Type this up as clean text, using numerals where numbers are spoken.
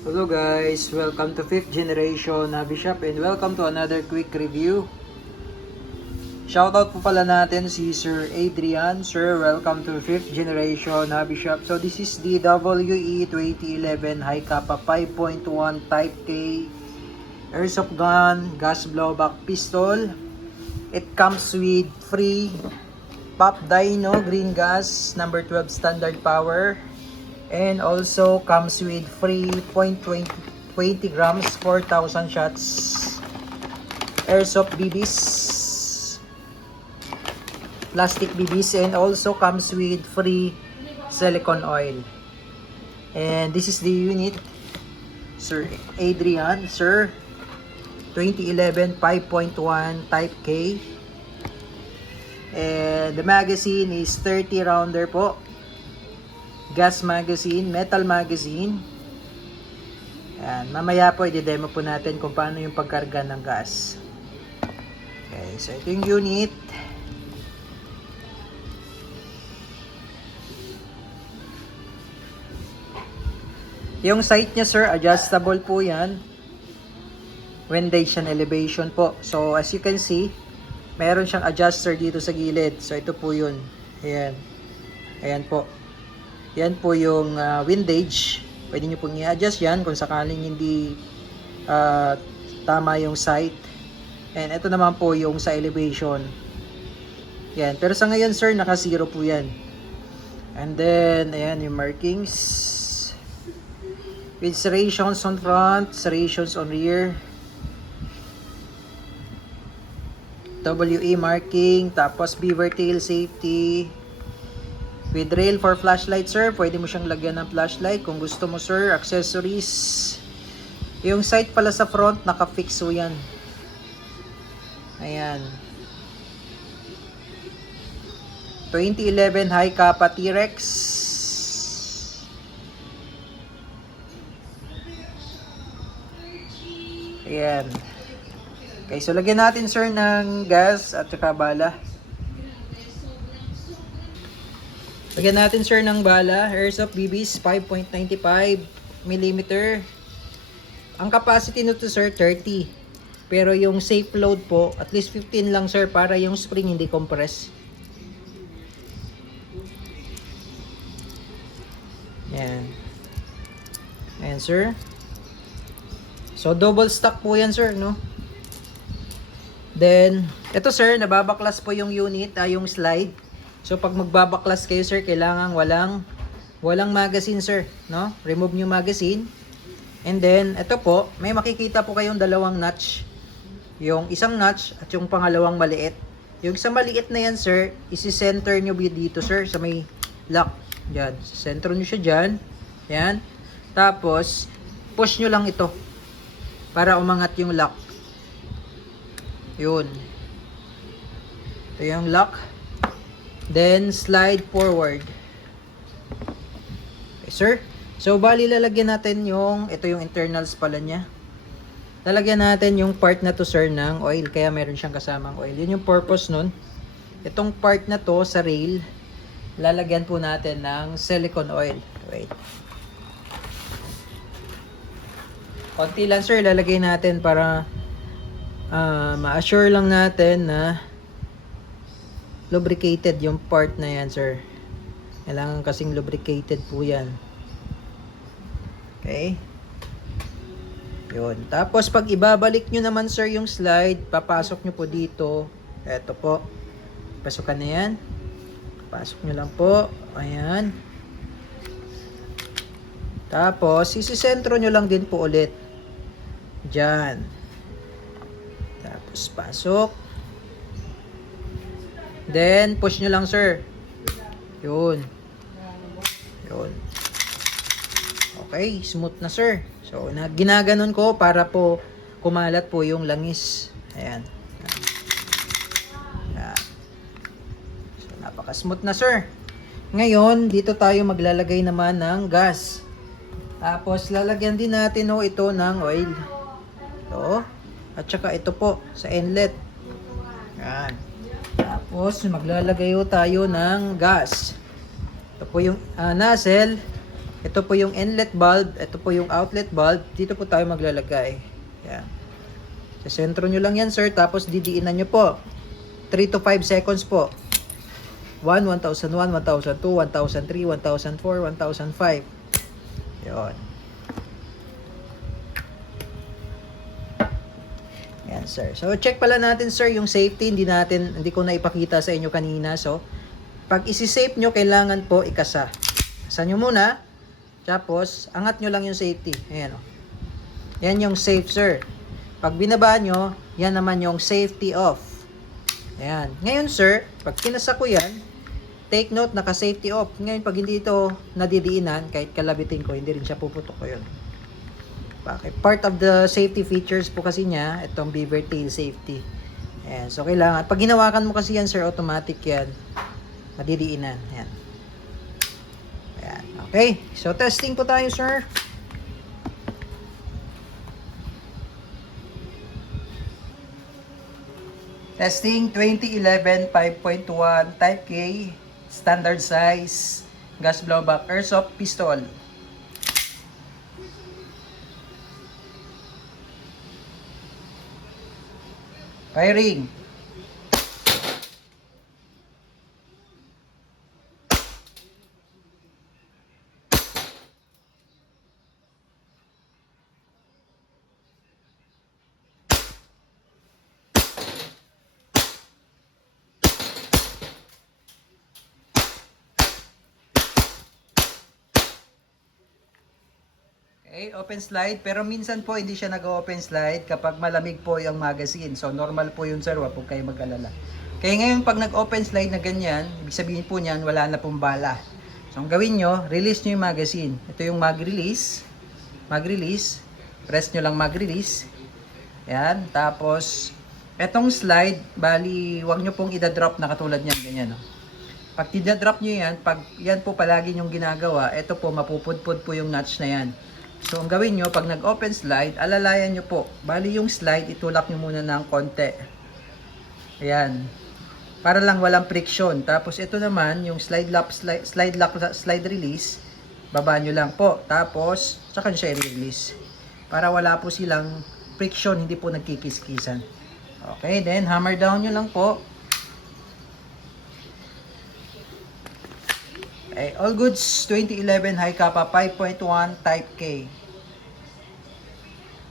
Hello guys, welcome to 5th generation Hobby Shop and welcome to another quick review. Shoutout po pala natin si Sir Adrian. Sir, welcome to 5th generation Hobby Shop. So this is the WE 2011 High Kappa 5.1 Type K Airsoft Gun Gas Blowback Pistol. It comes with free Pop Dino Green Gas number 12 Standard Power. And also comes with free 0.20 grams 4,000 shots airsoft BBs, plastic BBs, and also comes with free silicone oil. And this is the unit, Sir Adrian. Sir, 2011 5.1 Type K. And the magazine is 30 rounder po. Gas magazine, metal magazine. Ayan, mamaya po i-demo po natin kung paano yung pagkarga ng gas. Okay, so ito yung unit. Yung sight niya, sir, adjustable po yan. Windage and elevation po. So as you can see, meron siyang adjuster dito sa gilid. So ito po yun. Ayan. Ayan po. Yan po yung windage. Pwede nyo pong i-adjust yan kung sakaling hindi tama yung sight. And ito naman po yung sa elevation. Yan. Pero sa ngayon, sir, naka-zero po yan. And then, ayan yung markings. With serrations on front, serrations on rear. WA marking. Tapos beaver tail safety. With rail for flashlight, sir. Pwede mo siyang lagyan ng flashlight kung gusto mo, sir. Accessories. Yung sight pala sa front, naka-fix po yan. Ayan. 2011 High Kappa T-Rex. Ayan. Okay, so lagyan natin, sir, ng gas at saka bala. Lagyan natin, sir, ng bala. Airsoft BBs 5.95 mm. Ang capacity nito, sir, 30. Pero yung safe load po, at least 15 lang, sir, para yung spring hindi compress. Yan. Ayan, sir. So double stock po yan, sir, no? Then, ito, sir, nababaklas po yung unit, yung slide. So pag magbabaklas kayo, sir, kailangan walang magazine, sir, no? Remove nyo magazine. And then ito po, may makikita po kayong dalawang notch. Yung isang notch at yung pangalawang maliit. Yung isang maliit na yan, sir, isi-center nyo dito, sir, sa may lock. Diyan, center nyo siya diyan. Yan. Tapos push nyo lang ito para umangat yung lock. Yun. Ito yung lock. Then, slide forward. Okay, sir. So, bali lalagyan natin ito yung internals pala niya. Lalagyan natin yung part na to, sir, ng oil. Kaya meron siyang kasamang oil. Yun yung purpose nun. Itong part na to sa rail, lalagyan po natin ng silicone oil. Wait. Konti lang, sir, lalagay natin para ma-assure lang natin na lubricated yung part na yan, sir. Kailangan kasing lubricated po yan. Okay. Yun. Tapos pag ibabalik nyo naman, sir, yung slide, papasok nyo po dito. Eto po. Pasukan na yan. Pasok nyo lang po. Ayan. Tapos isisentro nyo lang din po ulit. Diyan. Tapos pasok. Then, push nyo lang, sir. Yun. Yun. Okay, smooth na, sir. So, ginaganon ko para po kumalat po yung langis. Ayan. Ayan. So, napaka-smooth na, sir. Ngayon, dito tayo maglalagay naman ng gas. Tapos, lalagyan din natin ito ng oil. Ito. At saka ito po, sa inlet. Ayan. Tapos maglalagay tayo ng gas. Ito po yung nozzle. Ito po yung inlet bulb, ito po yung outlet bulb. Dito po tayo maglalagay. Yan. Sa sentro nyo lang yan, sir. Tapos didiinan nyo po. 3 to 5 seconds po. 1, 1001, 1002, 1003, 1004, 1005. Yun. Yan, sir. So, check pala natin, sir, yung safety. Hindi ko na ipakita sa inyo kanina. So, pag isi-safe nyo, kailangan po ikasa. Kasa nyo muna. Tapos, angat nyo lang yung safety. Ayan, o. Yan yung safe, sir. Pag binaba nyo, yan naman yung safety off. Ayan. Ngayon, sir, pag kinasa ko yan, take note, naka-safety off. Ngayon, pag hindi ito nadidiinan, kahit kalabitin ko, hindi rin siya puputok ko yun. Bakit? Part of the safety features po kasi niya, itong beaver tail safety. Ayan. So, kailangan, pag hinawakan mo kasi yan, sir, automatic yan. Madidiinan. Ayan. Ayan. Okay. So, testing po tayo, sir. Testing 2011 5.1 Type K. Standard size, gas blowback, airsoft pistol. Firing. Okay, open slide. Pero minsan po hindi siya nag-open slide kapag malamig po yung magazine. So normal po yun, sir. Huwag po kayo mag-alala. Kaya ngayon pag nag-open slide na ganyan, ibig sabihin po niyan wala na pong bala. So ang gawin nyo, release nyo yung magazine. Ito yung mag-release. Mag-release. Press nyo lang mag-release. Yan. Tapos, etong slide, bali, huwag nyo pong idadrop na katulad niyan. Ganyan, no? Pag idadrop nyo yan, pag yan po palagi nyong ginagawa, ito po, mapupudpud po yung notch na yan. So, ang gawin nyo, pag nag-open slide, alalayan nyo po. Bali yung slide, itulak nyo muna ng konti. Ayan. Para lang walang friction. Tapos, ito naman, yung slide lock, slide release, baba nyo lang po. Tapos, saka nyo siya i-release. Para wala po silang friction, hindi po nagkikiskisan. Okay, then, hammer down nyo lang po. Okay, all goods 2011 high kappa 5.1 type K.